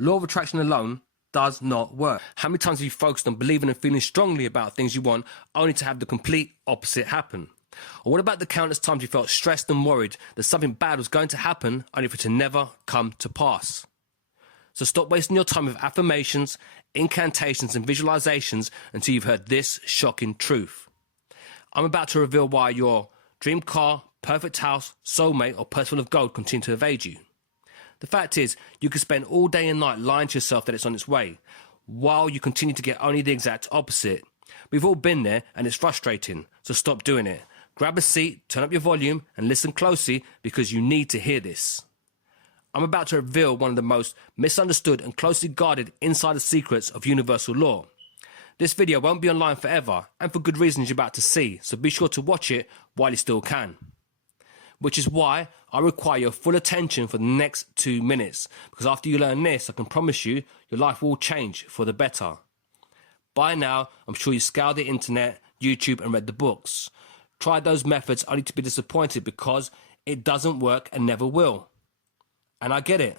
Law of attraction alone does not work. How many times have you focused on believing and feeling strongly about things you want only to have the complete opposite happen? Or what about the countless times you felt stressed and worried that something bad was going to happen only for it to never come to pass? So stop wasting your time with affirmations, incantations and visualizations until you've heard this shocking truth. I'm about to reveal why your dream car, perfect house, soulmate or purse full of gold continue to evade you. The fact is, you could spend all day and night lying to yourself that it's on its way, while you continue to get only the exact opposite. We've all been there and it's frustrating, so stop doing it. Grab a seat, turn up your volume and listen closely because you need to hear this. I'm about to reveal one of the most misunderstood and closely guarded insider secrets of universal law. This video won't be online forever and for good reasons you're about to see, so be sure to watch it while you still can. Which is why I require your full attention for the next 2 minutes, because after you learn this, I can promise you, your life will change for the better. By now, I'm sure you scoured the internet, YouTube and read the books. Tried those methods only to be disappointed because it doesn't work and never will. And I get it.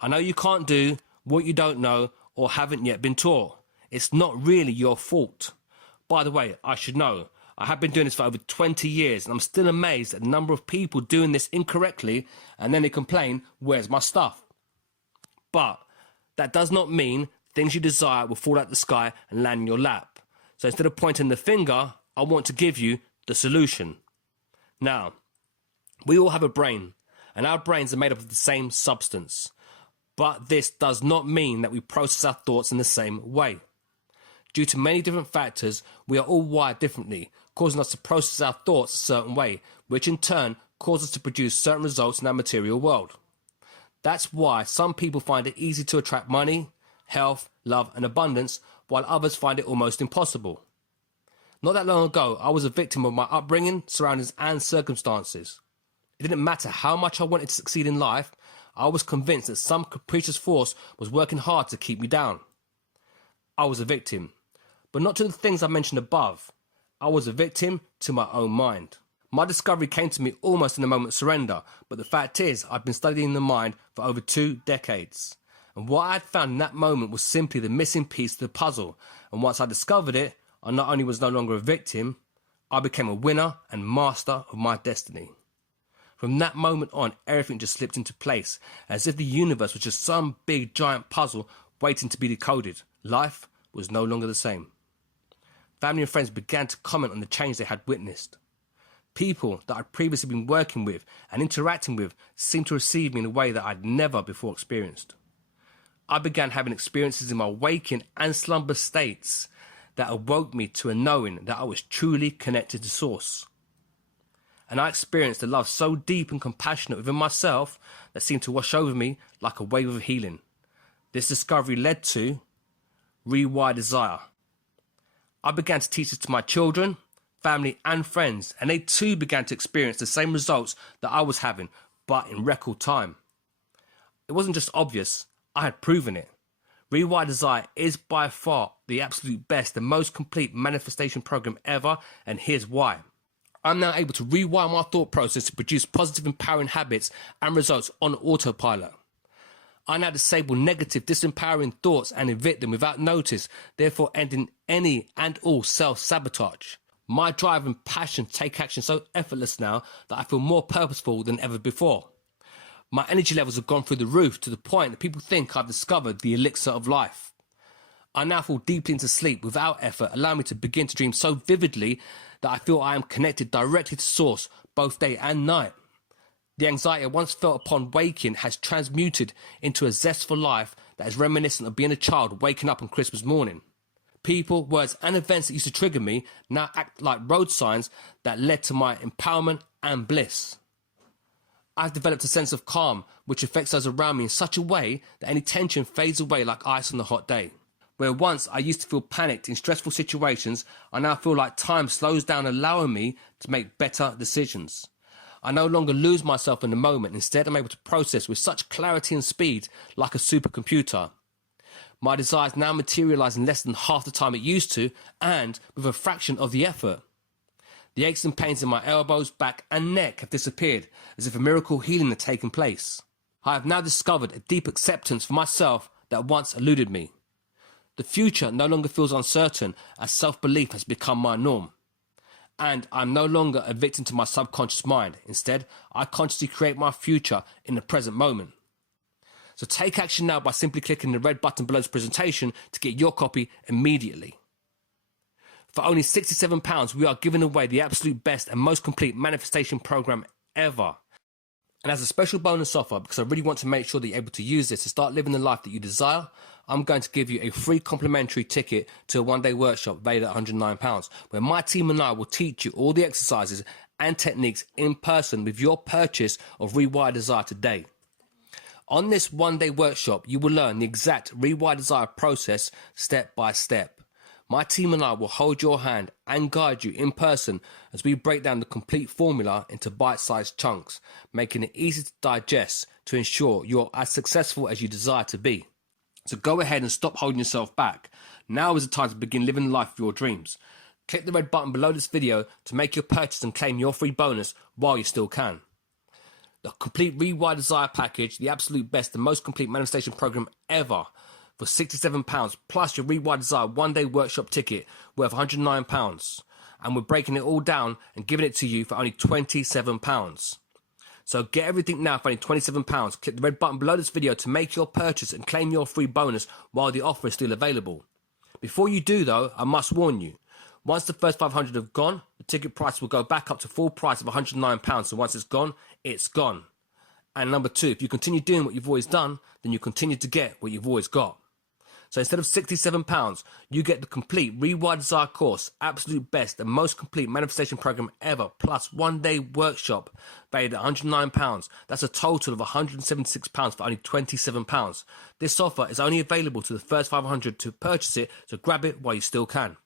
I know you can't do what you don't know or haven't yet been taught. It's not really your fault. By the way, I should know. I have been doing this for over 20 years and I'm still amazed at the number of people doing this incorrectly and then they complain, where's my stuff? But that does not mean things you desire will fall out the sky and land in your lap. So instead of pointing the finger, I want to give you the solution. Now, we all have a brain and our brains are made up of the same substance. But this does not mean that we process our thoughts in the same way. Due to many different factors, we are all wired differently, causing us to process our thoughts a certain way, which in turn causes us to produce certain results in our material world. That's why some people find it easy to attract money, health, love and abundance, while others find it almost impossible. Not that long ago, I was a victim of my upbringing, surroundings and circumstances. It didn't matter how much I wanted to succeed in life, I was convinced that some capricious force was working hard to keep me down. I was a victim. But not to the things I mentioned above. I was a victim to my own mind. My discovery came to me almost in a moment's surrender, but the fact is I've been studying the mind for over 2 decades. And what I had found in that moment was simply the missing piece to the puzzle. And once I discovered it, I not only was no longer a victim, I became a winner and master of my destiny. From that moment on, everything just slipped into place, as if the universe was just some big giant puzzle waiting to be decoded. Life was no longer the same. Family and friends began to comment on the change they had witnessed. People that I'd previously been working with and interacting with seemed to receive me in a way that I'd never before experienced. I began having experiences in my waking and slumber states that awoke me to a knowing that I was truly connected to Source. And I experienced a love so deep and compassionate within myself that seemed to wash over me like a wave of healing. This discovery led to Rewire Desire. I began to teach this to my children, family and friends, and they too began to experience the same results that I was having, but in record time. It wasn't just obvious, I had proven it. Rewire Desire is by far the absolute best and most complete manifestation program ever, and here's why. I'm now able to rewire my thought process to produce positive empowering habits and results on autopilot. I now disable negative, disempowering thoughts and evict them without notice, therefore ending any and all self-sabotage. My drive and passion take action so effortless now that I feel more purposeful than ever before. My energy levels have gone through the roof to the point that people think I've discovered the elixir of life. I now fall deeply into sleep without effort, allowing me to begin to dream so vividly that I feel I am connected directly to Source both day and night. The anxiety I once felt upon waking has transmuted into a zest for life that is reminiscent of being a child waking up on Christmas morning. People, words and events that used to trigger me now act like road signs that led to my empowerment and bliss. I've developed a sense of calm which affects those around me in such a way that any tension fades away like ice on a hot day. Where once I used to feel panicked in stressful situations, I now feel like time slows down, allowing me to make better decisions. I no longer lose myself in the moment. Instead, I'm able to process with such clarity and speed like a supercomputer. My desires now materialize in less than half the time it used to, and with a fraction of the effort. The aches and pains in my elbows, back and neck have disappeared, as if a miracle healing had taken place. I have now discovered a deep acceptance for myself that once eluded me. The future no longer feels uncertain as self-belief has become my norm. And I'm no longer a victim to my subconscious mind. Instead, I consciously create my future in the present moment. So take action now by simply clicking the red button below this presentation to get your copy immediately. For only £67, we are giving away the absolute best and most complete manifestation program ever. And as a special bonus offer, because I really want to make sure that you're able to use this to start living the life that you desire, I'm going to give you a free complimentary ticket to a one-day workshop valued at £109, where my team and I will teach you all the exercises and techniques in person with your purchase of Rewire Desire today. On this one-day workshop, you will learn the exact Rewire Desire process step by step. My team and I will hold your hand and guide you in person as we break down the complete formula into bite-sized chunks, making it easy to digest to ensure you're as successful as you desire to be. So go ahead and stop holding yourself back. Now is the time to begin living the life of your dreams. Click the red button below this video to make your purchase and claim your free bonus while you still can. The complete Rewire Desire package, the absolute best and most complete manifestation program ever, for £67, plus your Rewire Desire one-day workshop ticket worth £109. And we're breaking it all down and giving it to you for only £27. So get everything now for only £27. Click the red button below this video to make your purchase and claim your free bonus while the offer is still available. Before you do though, I must warn you, once the first 500 have gone, the ticket price will go back up to full price of £109. So once it's gone, it's gone. And number two, if you continue doing what you've always done, then you continue to get what you've always got. So instead of £67, you get the complete Rewire Desire course, absolute best and most complete manifestation program ever, plus one-day workshop valued at £109. That's a total of £176 for only £27. This offer is only available to the first 500 to purchase it, so grab it while you still can.